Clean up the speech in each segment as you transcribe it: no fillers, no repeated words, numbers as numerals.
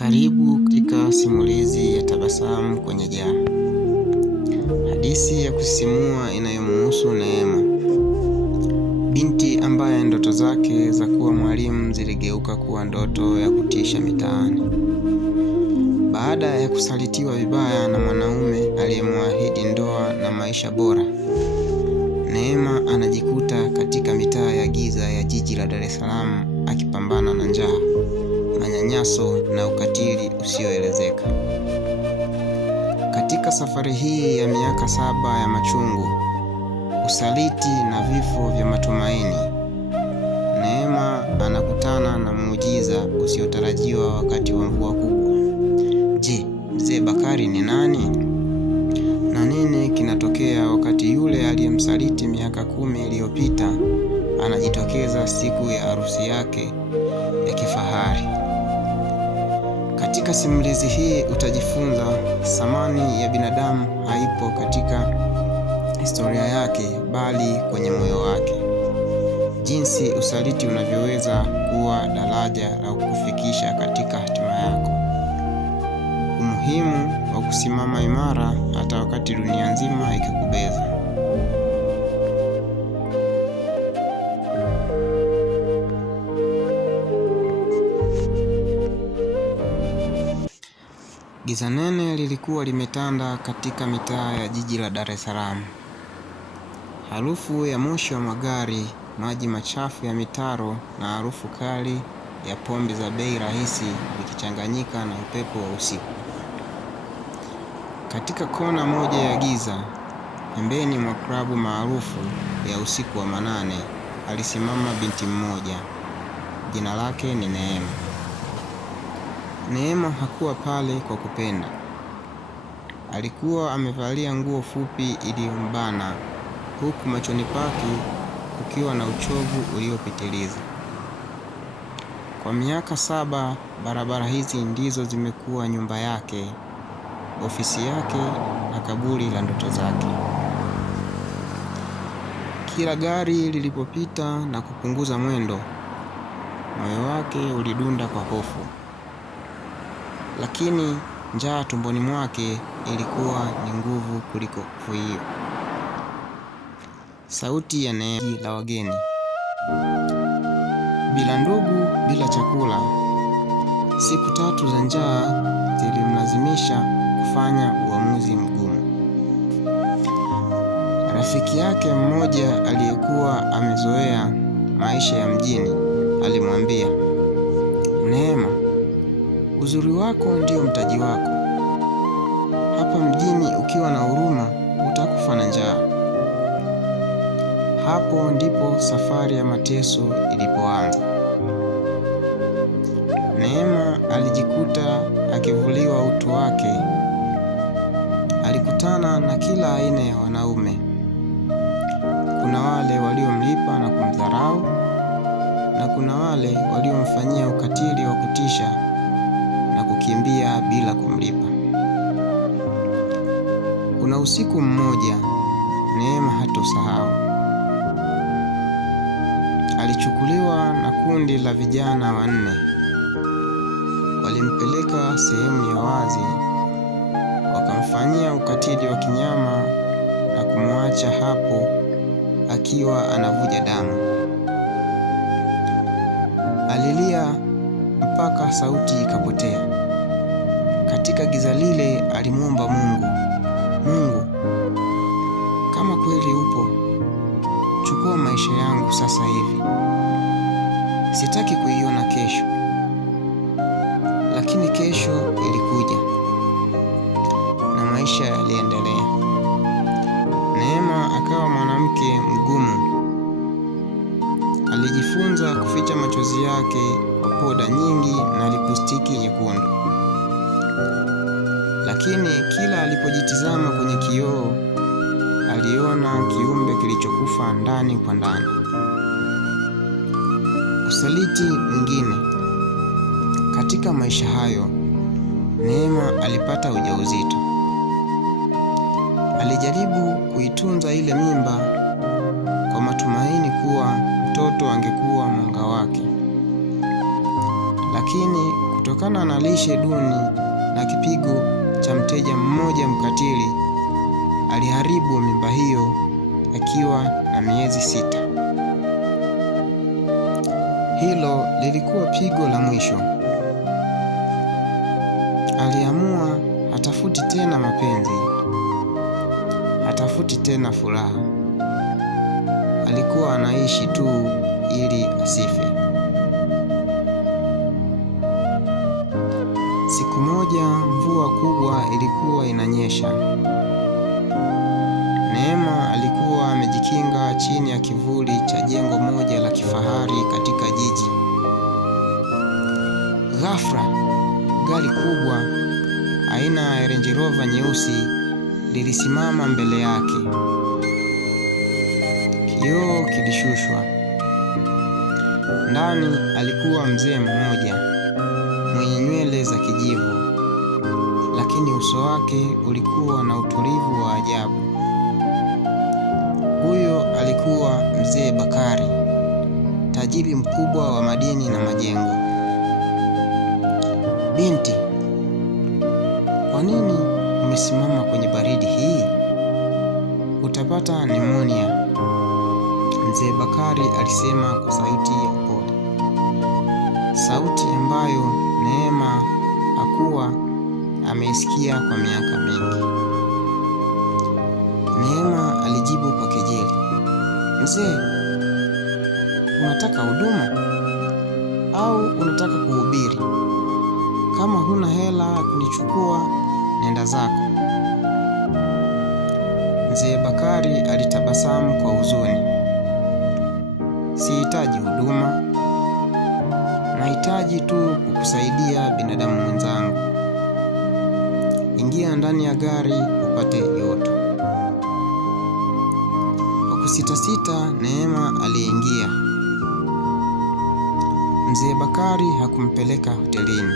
Karibu katika simulizi ya Tabasamu kwenye Jaa, hadithi ya kusisimua inayomhusu Neema, binti ambaye ndoto zake za kuwa mwalimu ziligeuka kuwa ndoto ya kutisha mitaani. Baada ya kusalitiwa vibaya na mwanaume aliyemwahidi ndoa na maisha bora, Neema anajikuta katika mitaa ya giza ya jiji la Dar es Salaam akipambana na njaa, manyanyaso na ukatili usioelezeka. Katika safari hii ya miaka 7 ya machungu, usaliti na vifo vya matumaini, Neema anakutana na muujiza usiotarajiwa wakati wa mvua kubwa. Je, mzee Bakari ni nani? Na nini kinatokea wakati yule aliyemsaliti miaka 10 iliyopita anajitokeza siku ya harusi yake ya kifahari? Katika simulizi hii utajifunza thamani ya binadamu haipo katika historia yake bali kwenye moyo wake. Jinsi usaliti unavyoweza kuwa daraja la kukufikisha katika hatima yako. Umuhimu wa kusimama imara hata wakati dunia nzima ikikubeza. Giza nene lilikuwa limetanda katika mitaa ya jiji la Dar es Salaam. Harufu ya moshi wa magari, maji machafu ya mitaro na harufu kali ya pombe za bei rahisi vikichanganyika na upepo wa usiku. Katika kona moja ya giza, pembeni mwa klabu maarufu ya usiku wa manane, alisimama binti mmoja. Jina lake ni Neema. Neema hakuwa pale kwa kupenda. Alikuwa amevalia nguo fupi iliyombana, huku machoni pake kukiwa na uchovu uliopitiliza. Kwa miaka 7, barabara hizi ndizo zimekuwa nyumba yake, ofisi yake na kaburi la ndoto zake. Kila gari lilipopita na kupunguza mwendo, moyo wake ulidunda kwa hofu. Lakini njaa tumboni mwake ilikuwa ni nguvu kuliko hofu hiyo. Sauti ya Neema la wageni. Bila ndugu, bila chakula. Siku 3 za njaa zilimlazimisha kufanya uamuzi mgumu. Rafiki yake mmoja aliyekuwa amezoea maisha ya mjini alimwambia, Neema, uzuri wako ndio mtaji wako. Hapa mjini ukiwa na huruma utakufa na njaa. Hapo ndipo safari ya mateso ilipoanza. Neema alijikuta akivuliwa utu wake. Alikutana na kila aina ya wanaume. Kuna wale waliomlipa na kumdharau, na kuna wale waliomfanyia ukatili wa kutisha na kukimbia bila kumlipa. Kuna usiku mmoja Neema hatosahau. Alichukuliwa na kundi la vijana 4. Walimpeleka sehemu ya wazi, wakamfanyia ukatili wa kinyama na kumwacha hapo akiwa anavuja damu. Alilia mpaka sauti ikapotea. Katika giza lile alimwomba Mungu, Mungu, kama kweli upo, chukua maisha yangu sasa hivi. Sitaki kuiona kesho. Lakini kesho ilikuja na maisha yaliendelea. Neema akawa mwanamke mgumu. Alijifunza kuficha machozi yake kwa poda nyingi na lipstiki nyekundu. Lakini kila alipojitizama kwenye kioo, aliona kiumbe kilichokufa ndani kwa ndani. Usaliti mwingine. Katika maisha hayo, Neema alipata ujauzito. Alijaribu kuitunza ile mimba kwa matumaini kuwa mtoto angekuwa mwanga wake. Lakini Kutokana na lishe duni na kipigo cha mteja mmoja mkatili, aliharibu mimba hiyo akiwa na miezi 6. Hilo lilikuwa pigo la mwisho. Aliamua hatafuti tena mapenzi, hatafuti tena furaha. Alikuwa anaishi tu ili asife. Siku moja mvua kubwa ilikuwa inanyesha. Neema alikuwa amejikinga chini ya kivuli cha jengo moja la kifahari katika jiji. Ghafla, gari kubwa aina ya Range Rover nyeusi lilisimama mbele yake. Kioo kilishushwa. Ndani alikuwa mzee mmoja mwenye nywele za kijivu, lakini uso wake ulikuwa na utulivu wa ajabu. Huyo alikuwa Mzee Bakari, tajiri mkubwa wa madini na majengo. Binti, kwa nini umesimama kwenye baridi hii? Utapata pneumonia, Mzee Bakari alisema kwa sauti ya upole, sauti ambayo Neema hakuwa ameisikia kwa miaka mingi. Neema alijibu kwa kejeli, mzee, unataka huduma au unataka kuhubiri? Kama huna hela kunichukua, nenda zako. Mzee Bakari alitabasamu kwa huzuni. Sihitaji huduma, nahitaji tu kukusaidia binadamu mwenzangu. Ingia ndani ya gari upate joto. Kwa kusitasita, Neema aliingia. Mzee Bakari hakumpeleka hotelini.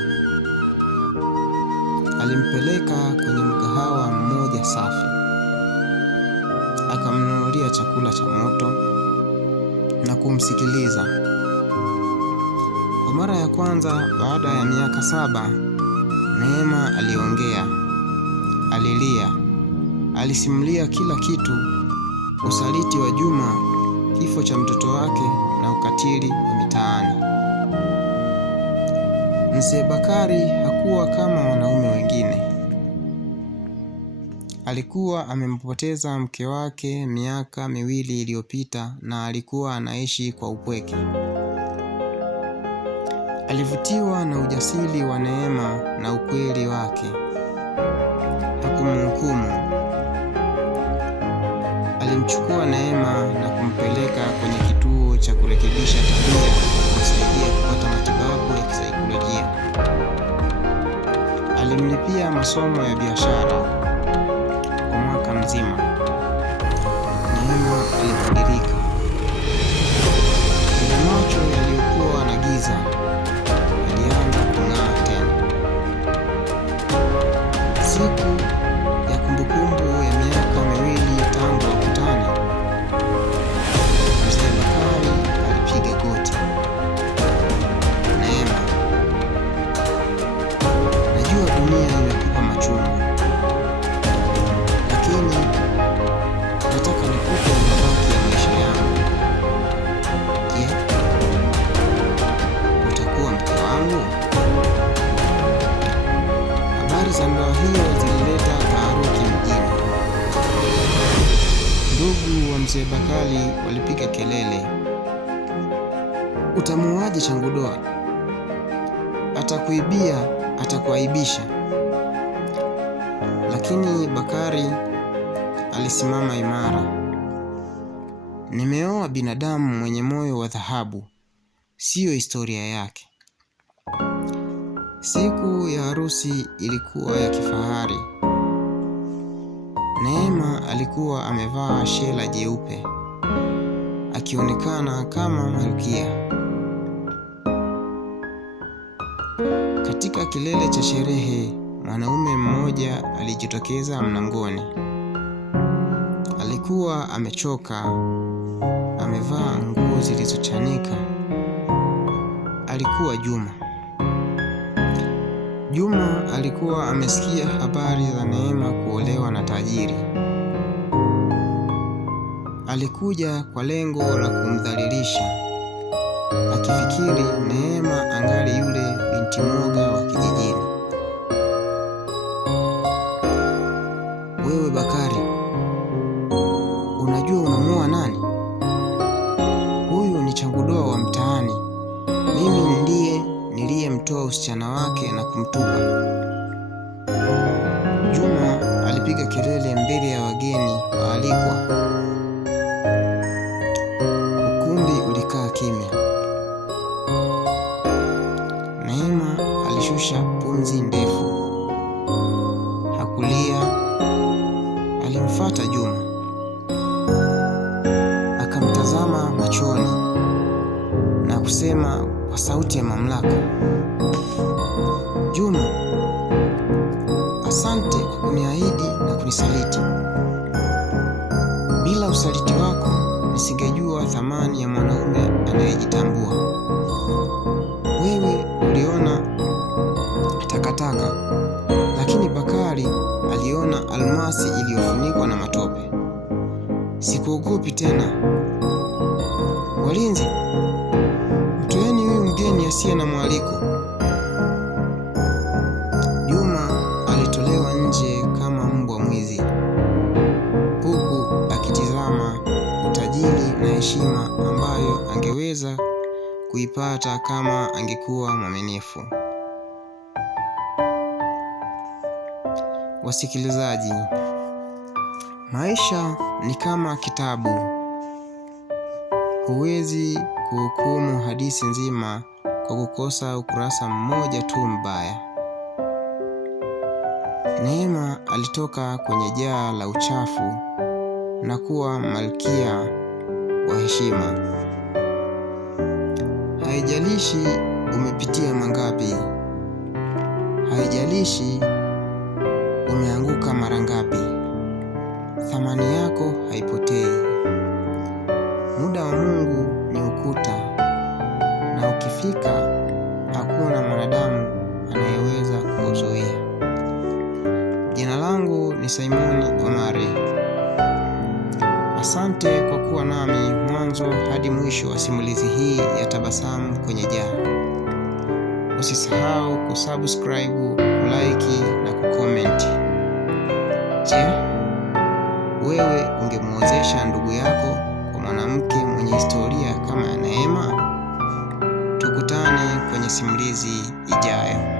Alimpeleka kwenye mgahawa mmoja safi. Akamnunulia chakula cha moto na kumsikiliza. Kwa mara ya kwanza baada ya miaka 7, Neema aliongea. Alilia. Alisimulia kila kitu: usaliti wa Juma, kifo cha mtoto wake na ukatili wa mitaani. Mzee Bakari hakuwa kama wanaume wengine. Alikuwa amempoteza mke wake miaka 2 iliyopita na alikuwa anaishi kwa upweke. Alivutiwa na ujasiri wa Neema na ukweli wake. Hakumhukumu. Alimchukua Neema na kumpeleka kwenye kituo cha kurekebisha tabia kumsaidia kupata matibabu ya kisaikolojia. Alimlipia masomo ya biashara kwa mwaka mzima. Neema alibadilika. Yale macho yaliyokuwa na giza yalianza kung'aa tena. Siku ya kumbukumbu ya miaka 2 tangu wakutane, Mzee Bakari alipiga goti. Neema, najua dunia imekupa machungu, lakini nataka nikupe mabaki ya maisha yangu. Je, utakuwa mke wangu? Habari za ndoa hiyo zilileta taharuki mjini. Ndugu wa Mzee Bakari walipiga kelele, utamuaje changudoa? Atakuibia, atakuaibisha. Lakini Bakari alisimama imara. Nimeoa binadamu mwenye moyo wa dhahabu, siyo historia yake. Siku ya harusi ilikuwa ya kifahari. Neema alikuwa amevaa shela jeupe, akionekana kama malkia. Katika kilele cha sherehe, mwanaume mmoja alijitokeza mlangoni. Alikuwa amechoka, amevaa nguo zilizochanika. Alikuwa Juma. Juma alikuwa amesikia habari za Neema kuolewa na tajiri. Alikuja kwa lengo la kumdhalilisha, akifikiri Neema angali yule binti mwoga wa kijijini. Wewe Bakari, unajua unamuoa nani? Huyu ni changudoa wa mtaani. Mimi ndiye niliyemtoa usichana wake na kumtupa. Juma alipiga kelele mbele ya wageni waalikwa. Ukumbi ulikaa kimya. Neema alishusha pumzi ndefu. Hakulia. Alimfuata Juma, akamtazama machoni na kusema kwa sauti ya mamlaka, Juma, asante kwa kuniahidi na kunisaliti. Bila usaliti wako nisingejua thamani ya mwanaume anayejitambua. Wewe uliona takataka, lakini Bakari aliona almasi iliyofunikwa na matope. Sikuogopi tena. Walinzi, mtoeni huyu mgeni asiye na mwaliko. Juma alitolewa nje kama mbwa mwizi, huku akitizama utajiri na heshima ambayo angeweza kuipata kama angekuwa mwaminifu. Wasikilizaji, maisha ni kama kitabu. Huwezi kuhukumu hadithi nzima kwa kukosa ukurasa mmoja tu mbaya. Neema alitoka kwenye jaa la uchafu na kuwa malkia wa heshima. Haijalishi umepitia mangapi, haijalishi umeanguka mara ngapi, thamani yako haipotei. Muda wa Mungu ni ukuta, na ukifika hakuna mwanadamu anayeweza kuuzuia. Jina langu ni Simoni Omari. Asante kwa kuwa nami mwanzo hadi mwisho wa simulizi hii ya Tabasamu kwenye Jaa. Usisahau kusubscribe, kulike na kucomment. Je, wewe ungemuozesha ndugu yako kwa mwanamke mwenye historia kama ya Neema? Tukutane kwenye simulizi ijayo.